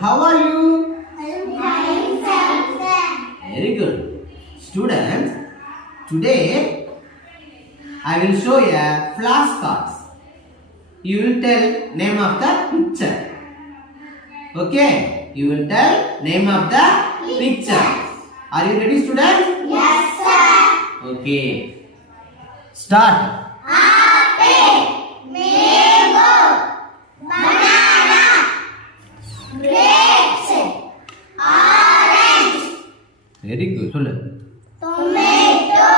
How are you? Fine, sir. Very good. Students, today I will show you flashcards. You will tell name of the picture. Okay? You will tell name of the picture. Are you ready, students? Yes, sir. Okay. Start. Apple, mango, banana, grapes, orange, Very good. சொல்லு. tomato,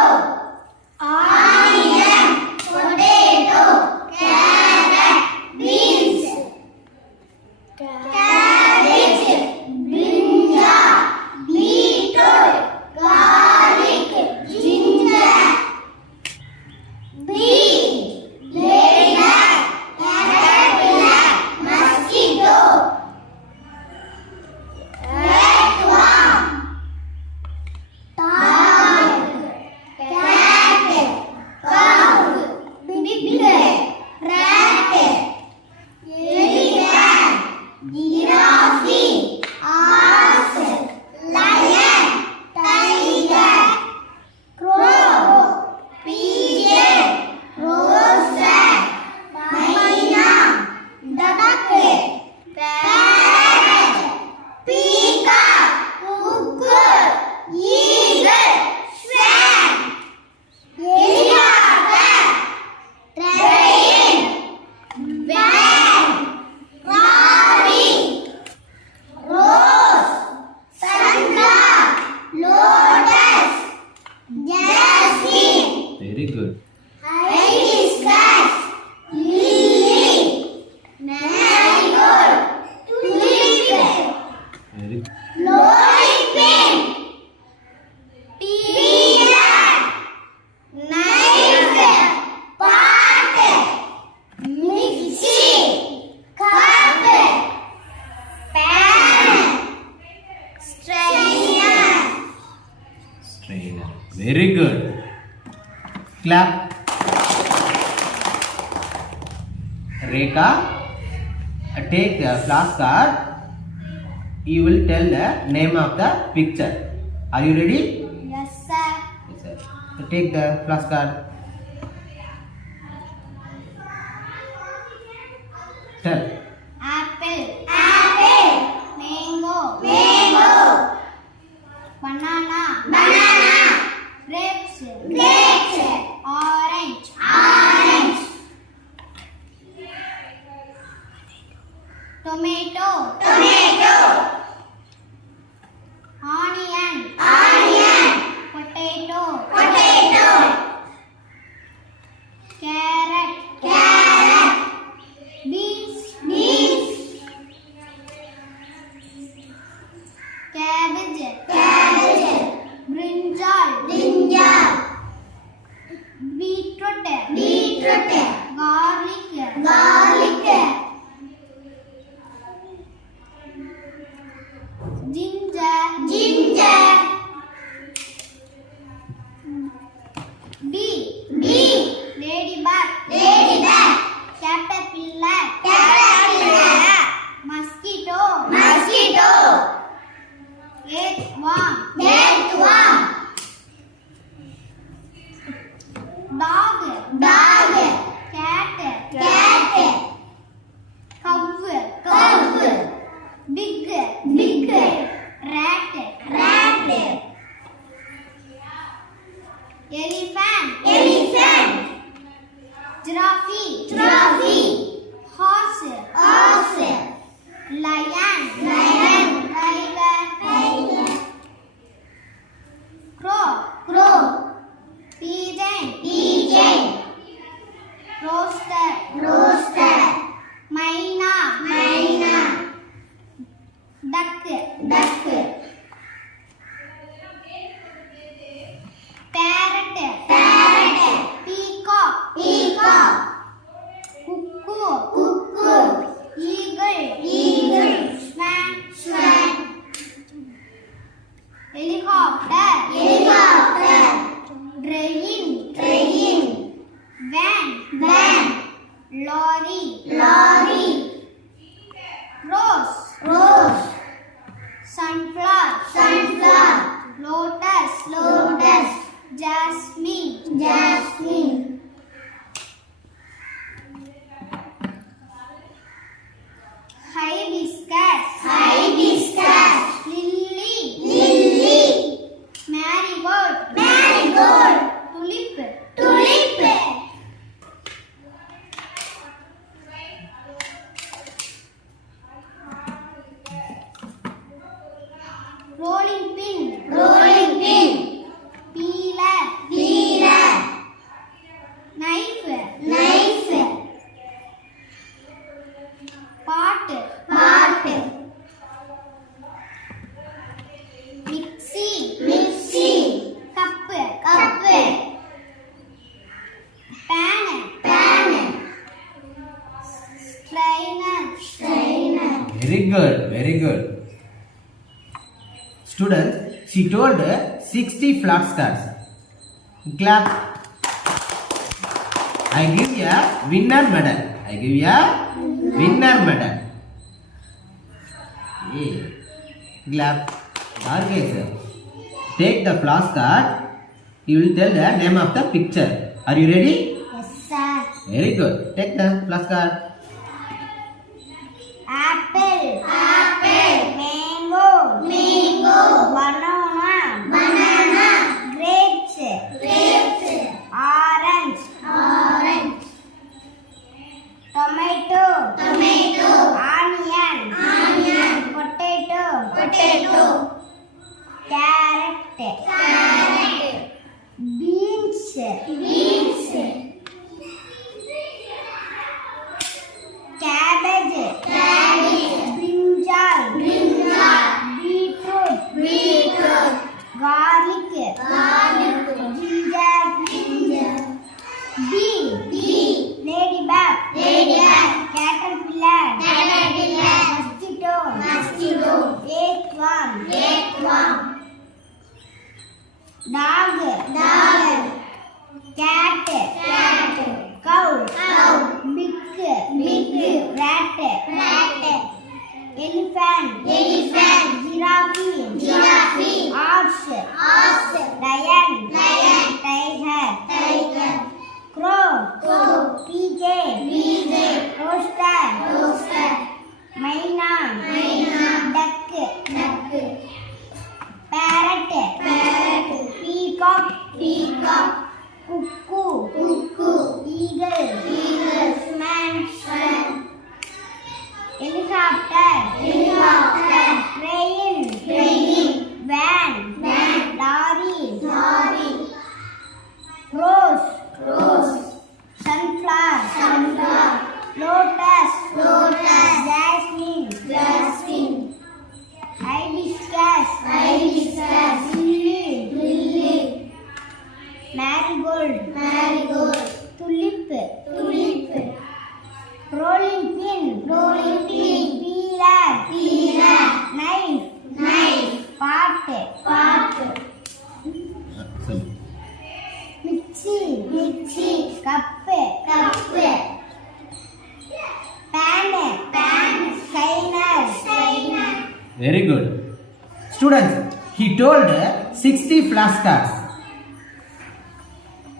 onion, potato, carrot, beans, cabbage, brinjal, beetroot, garlic, ginger, bee, ladybug, caterpillar, mosquito, earthworm, dog, cat, cow, pig, rat, elephant, giraffe, horse, lion, tiger, crow, pigeon, rooster, myna, duck, parrot, peacock, cuckoo, eagle, swan, helicopter, train, van, lorry, rose, sunflower, lotus, jasmine, Very good. hibiscus, lily, marigold, tulip, Very good. Loripin, peanut, knife, pot, mixie, cup, pan, strainer. Strainer. Very good. Clap. Rekha, take the flashcard. You will tell the name of the picture. Are you ready? Yes, sir. Yes, sir. So take the flashcard. Tell. Apple, apple. Mango, mango. Banana, banana. Grapes, grapes. Orange, orange. Tomato, tomato. Onion, onion. Potato, potato. Carrot, carrot. Beans, beans. Cabbage, cabbage. Brinjal, brinjal. Beetroot, beetroot. Garlic, garlic. pot, mixie, cup, pan, strainer. Very good, very good. Students, she told 60 flashcards. Clap. I give you a winner medal. Yeah. Clap. Okay, sir. Take the flashcard. You will tell the name of the picture. Are you ready? Yes, sir. Very good. Take the flashcard. Apple, mango, banana, grapes, orange, tomato, onion, potato, carrot, beans, cabbage, brinjal, beetroot, garlic, ginger, bee, ladybug, caterpillar, mosquito, earthworm, dog, cat, cow, big rat, elephant, giraffe, horse, lion, tiger, crow, pigeon, rooster, myna, duck, parrot, peacock, cuckoo, eagle, swan, helicopter, train, van, lorry, rose, sunflower, lotus, jasmine, hibiscus, lily, marigold, tulip, rolling pin, peeler, knife, pot, mixie, cup, pan, strainer. Very good. Students, he told 60 flashcards.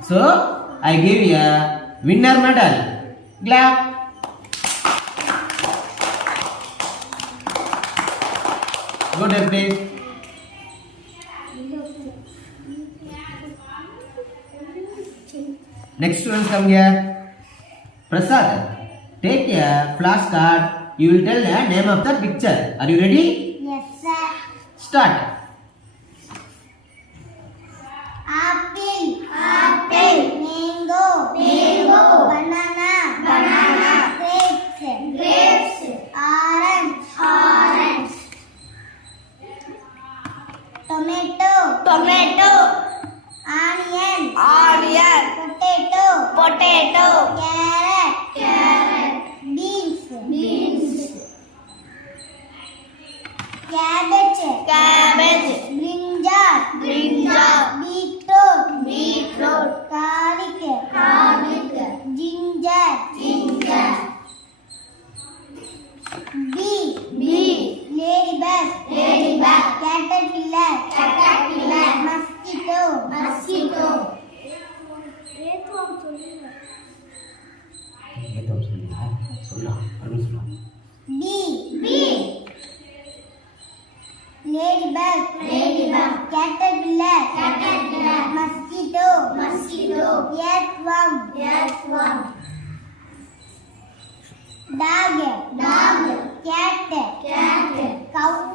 So, I give you a winner medal. Clap. Good, everybody. Next students come here. Prasad, take a flashcard. You will tell the name of the picture. Are you ready? Yes, sir. Start. Apple, mango, banana, grapes, orange, tomato, onion, potato, carrot, beans, cabbage, brinjal, beetroot, garlic, ginger, bee, ladybug, caterpillar, mosquito. Bee, ladybug, caterpillar, mosquito, earthworm, dog, cat, cow,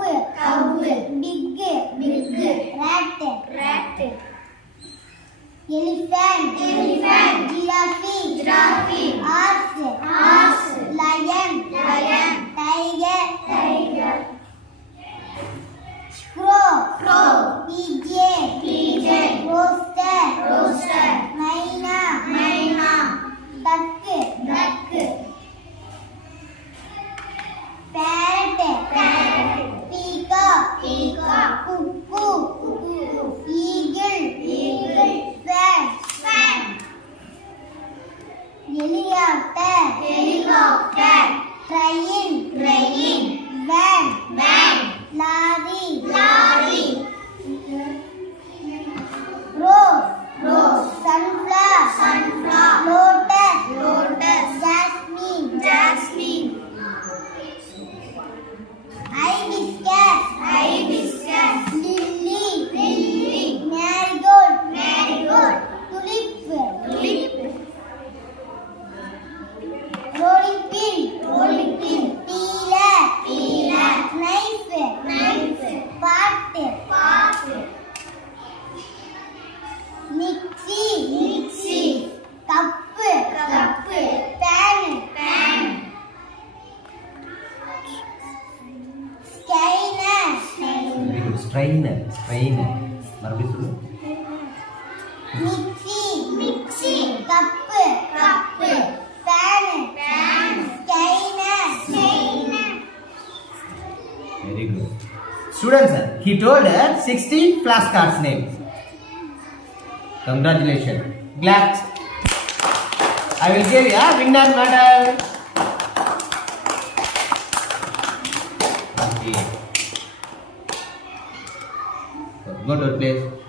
big rat, elephant, giraffe, horse, lion, tiger. train, van, lorry, rose, sunflower, lotus, jasmine, hibiscus, lily, marigold, tulip, rolling pin, peeler, knife, pot, mixie, cup, pan, Very good. Strainer. மறுபடியும் சொல்லு. mixie, cup, pan, strainer. Very good. Students, he told her 16 flashcards names. Congratulations. Glad. I will give you a winner medal. Okay. Go to your place.